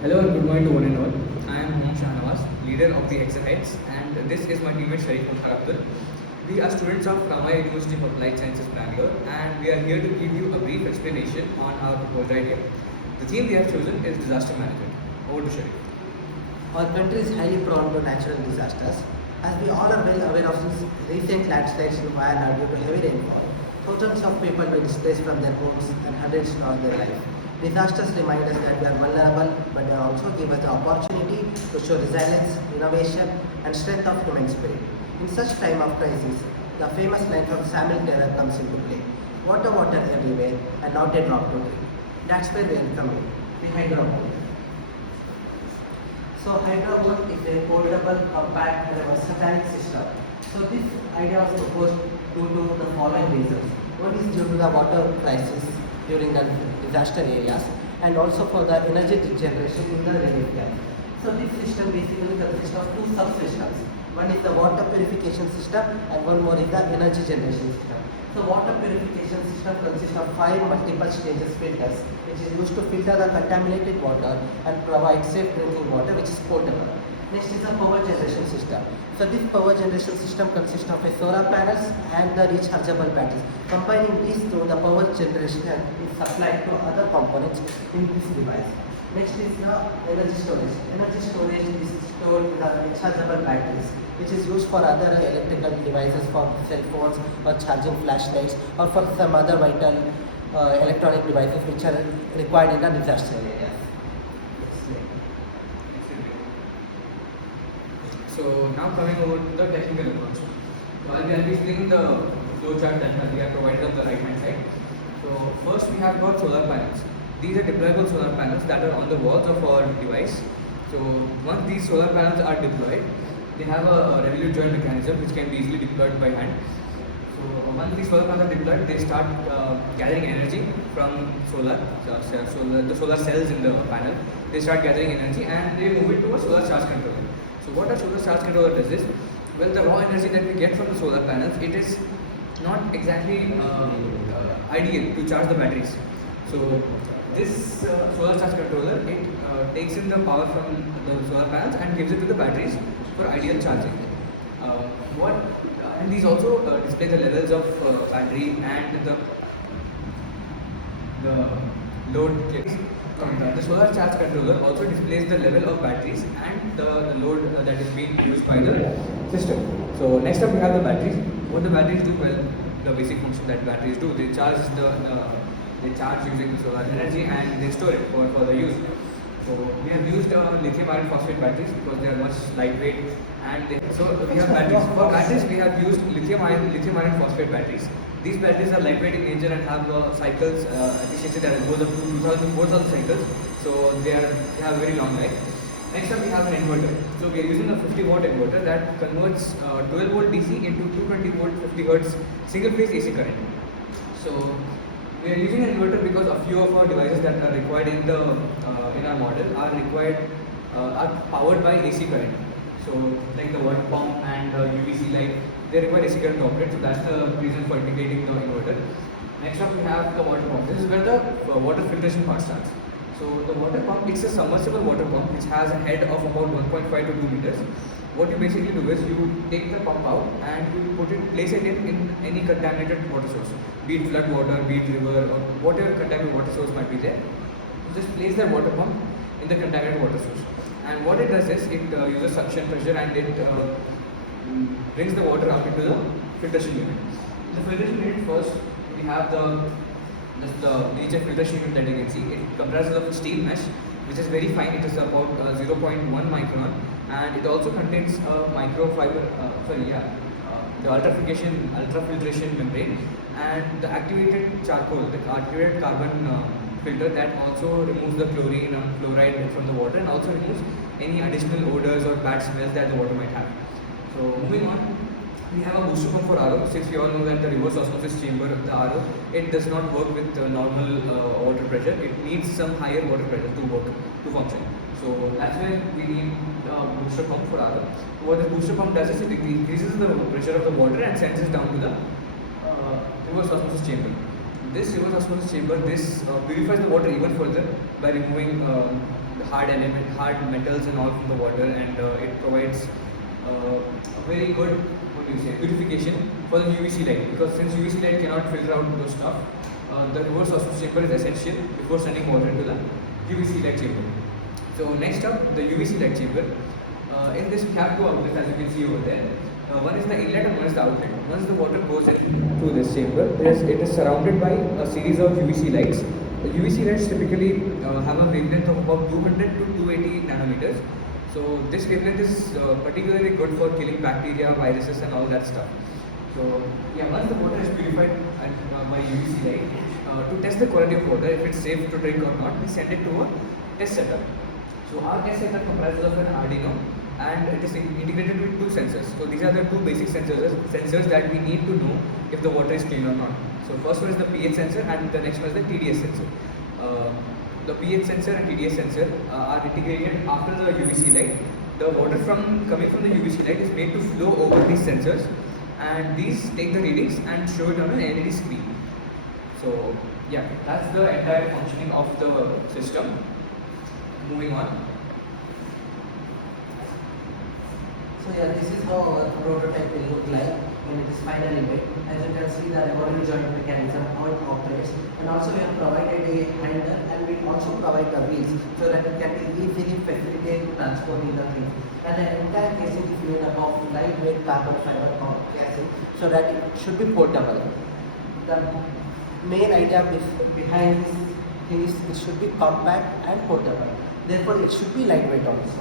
Hello and good morning to one and all. I am Mohammad Shahnawaz, leader of the Exaheads, and this is my teammate Sharif Mukhtar Abdul. We are students of Ramaya University of Applied Sciences, Bangalore, and we are here to give you a brief explanation on our proposed idea. The theme we have chosen is disaster management. Over to Sharif. Our country is highly prone to natural disasters. As we all are well aware of these recent landslides in Wayanad due to heavy rainfall, thousands of people were displaced from their homes and hundreds lost their life. Disasters remind us that we are vulnerable, but they also give us the opportunity to show resilience, innovation, and strength of human spirit. In such time of crisis, the famous line from Samuel Taylor comes into play. Water, water everywhere, and not a drop to drink. That's where we are coming. The hydropower. So Hyderabad is a foldable, compact, and versatile system. So this idea was proposed due to the following reasons. One is due to the water crisis during the disaster areas, and also for the energy generation in the relief camp. So this system basically consists of two subsystems. One is the water purification system and one more is the energy generation system. So water purification system consists of 5 multiple stages filters which is used to filter the contaminated water and provide safe drinking water which is potable. Next is the power generation system. So this power generation system consists of a solar panels and the rechargeable batteries. Combining these two, the power generation is supplied to other components in this device. Next is the energy storage. Energy storage is stored in the rechargeable batteries, which is used for other electrical devices, for cell phones or charging flashlights, or for some other vital electronic devices which are required in the disaster areas. So now coming over to the technical approach. So I'll be explaining the flow chart that we have provided on the right hand side. So first we have got solar panels. These are deployable solar panels that are on the walls of our device. So once these solar panels are deployed, they have a Revolute joint mechanism which can be easily deployed by hand. So once these solar panels are deployed, they start gathering energy from the solar cells in the panel. They start gathering energy and they move it to a solar charge controller. So what a solar charge controller does is, well, the raw energy that we get from the solar panels, it is not exactly ideal to charge the batteries. So this solar charge controller, it takes in the power from the solar panels and gives it to the batteries for ideal charging. And these also display the levels of battery and the load case. The solar charge controller also displays the level of batteries and the load that is being used by the system. So next up we have the batteries. What the batteries do? Well, the basic function that batteries do, they charge using the solar energy and they store it for further use. So we have used lithium iron phosphate batteries because they are much lightweight, so we have batteries. For batteries we have used lithium iron phosphate batteries. These batteries are lightweight in nature and have cycles efficiency that goes up to 2000 to 4000 cycles. So they have a very long life. Next up we have an inverter. So we are using a 50 watt inverter that converts 12 volt DC into 220 volt 50 hertz single phase AC current. So we are using an inverter because a few of our devices that are required in our model are powered by AC current. So like the water pump and UVC light, they require AC current to operate. So that's the reason for integrating the inverter. Next up we have the water pump. This is where the water filtration part starts. So the water pump, it's a submersible water pump which has a head of about 1.5 to 2 meters. What you basically do is you take the pump out and you place it in any contaminated water source, be it flood water, be it river, or whatever contaminated water source might be there. You just place that water pump in the contaminated water source. And what it does is it uses suction pressure and it brings the water up into the filtration unit. The filtration unit, first we have the nature filtration unit that you can see. It comprises of steel mesh which is very fine. It is about 0.1 micron, and it also contains a microfiber, the ultrafiltration membrane, and the activated charcoal, the activated carbon filter that also removes the chlorine or fluoride from the water and also removes any additional odors or bad smells that the water might have. So moving on, we have a booster pump for RO. Since we all know that the reverse osmosis chamber of the RO, it does not work with normal water pressure. It needs some higher water pressure to function. So that's why we need a booster pump for RO. What the booster pump does is it increases the pressure of the water and sends it down to the reverse osmosis chamber. This reverse osmosis chamber purifies the water even further by removing hard metals and all from the water, and it provides a very good, what do you say, purification for the UVC light, because since UVC light cannot filter out those stuff, the reverse osmosis chamber is essential before sending water into the UVC light chamber. So next up, the UVC light chamber. In this we have two outlets, as you can see over there. One is the inlet and one is the outlet. Once the water goes in through this chamber, it is surrounded by a series of UVC lights. The UVC lights typically have a wavelength of about 200 to 280 nanometers. So this wavelength is particularly good for killing bacteria, viruses and all that stuff. So yeah, once the water is purified by UVC light, to test the quality of water, if it's safe to drink or not, we send it to a test setup. So our test setup comprises of an Arduino, and it is integrated with two sensors. So these are the two basic sensors that we need to know if the water is clean or not. So first one is the pH sensor, and the next one is the TDS sensor. The pH sensor and TDS sensor are integrated after the UVC light. The water coming from the UVC light is made to flow over these sensors, and these take the readings and show it on an LED screen. So yeah, that's the entire functioning of the system. Moving on. So yeah, this is how our prototype will look like when it is finally made. As you can see, the revolving joint mechanism, how it operates, and also we have provided a handle, and we also provide the wheels so that it can be easily facilitate transporting the things. And the entire casing is made up of lightweight carbon fiber casing so that it should be portable. The main idea behind this thing is it should be compact and portable. Therefore, it should be lightweight also.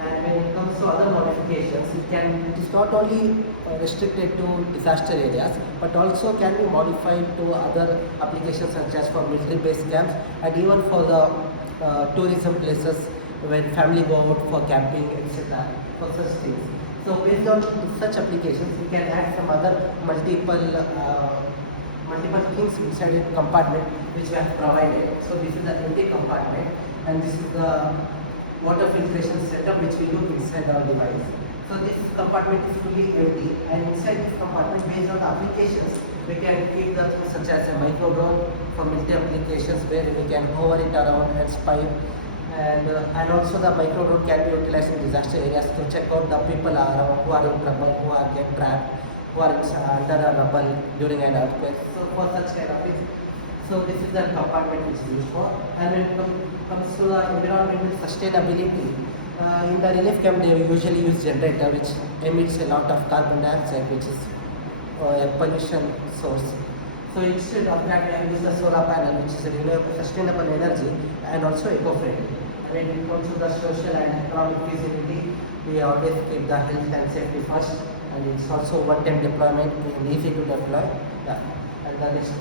And when it comes to other modifications, it is not only restricted to disaster areas, but also can be modified to other applications such as for military base camps, and even for the tourism places when family go out for camping, etc. for such things. So based on such applications, we can add some other multiple things inside a compartment which we have provided. So this is the empty compartment, and this is the water filtration setup which we look inside our device. So this compartment is fully empty, and inside this compartment, based on the applications, we can keep the things such as a micro drone for military applications where we can hover it around and spy, and also the micro drone can be utilized in disaster areas to check out the people who are in trouble, who are get trapped, who are under a rubble during an earthquake. So for such kind of things. So this is the compartment which is used for. And when it comes to the environmental sustainability, in the relief camp they usually use generator which emits a lot of carbon dioxide, which is a pollution source. So instead of that, we have used the solar panel, which is a renewable, sustainable energy and also eco-friendly. And when it comes to the social and economic feasibility, we always keep the health and safety first, and it's also one-time deployment and easy to deploy. Yeah. And the next.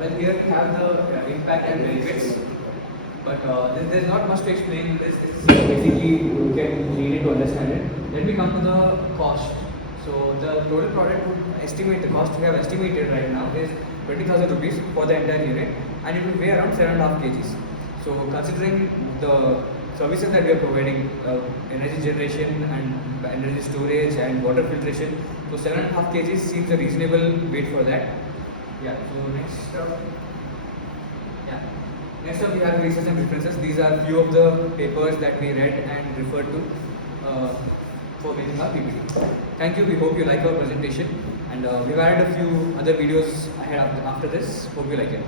Well, here we have the impact and benefits, but there's not much to explain. This is basically you can read it to understand it. Let me come to the cost. So the total product would estimate, the cost we have estimated right now is 20,000 rupees for the entire unit, and it will weigh around 7.5 kgs. So considering the services that we are providing, energy generation and energy storage and water filtration, so 7.5 kgs seems a reasonable weight for that. Yeah, so next up we have research and references. These are few of the papers that we read and referred to for making our PPT. Thank you, we hope you like our presentation, and we've added a few other videos ahead after this. Hope you like it.